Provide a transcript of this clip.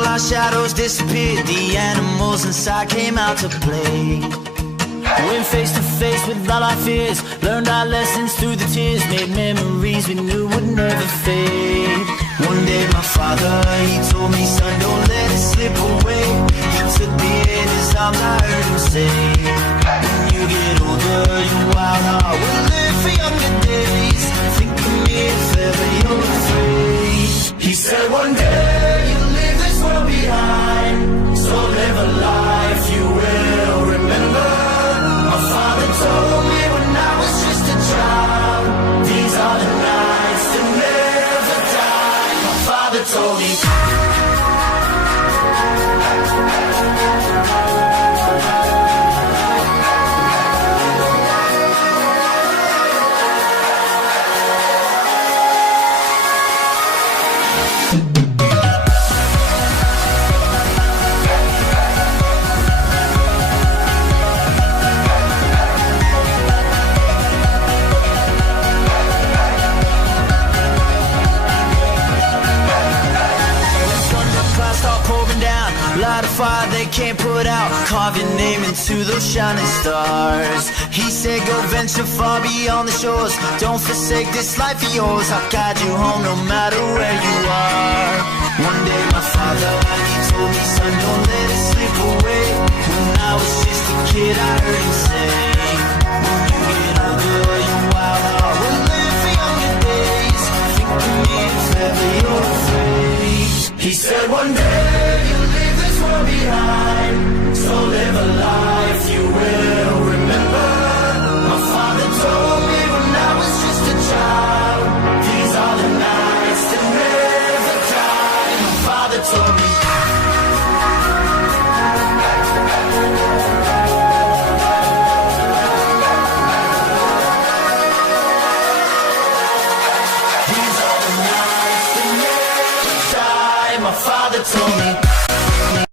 All our shadows disappeared, the animals inside came out to play. Went face to face with all our fears, learned our lessons through the tears, made memories we knew would never fade. One day my father, he told me, son, don't let it slip away. He took me in his arms, I heard him say, when you get older, your wild heart will live for younger days. Think of me if ever you're afraid. He said one day you'll leave this world behind, so live a life you will remember. My father told me when I was just a child, these are the nights that never die. My father told me. Light a fire they can't put out, carve your name into those shining stars. He said go venture far beyond the shores, don't forsake this life of yours. I'll guide you home no matter where you are. One day my father, he told me, son, don't let it slip away. When I was just a kid I heard him say, when you get older your wild heart will live for younger days. Think of me if ever you're afraid. He said one day you'll leave this world behind, so live a life you will remember. My father told me when I was just a child, these are the nights that never die. My father told me. These are the nights that never die. My father told me.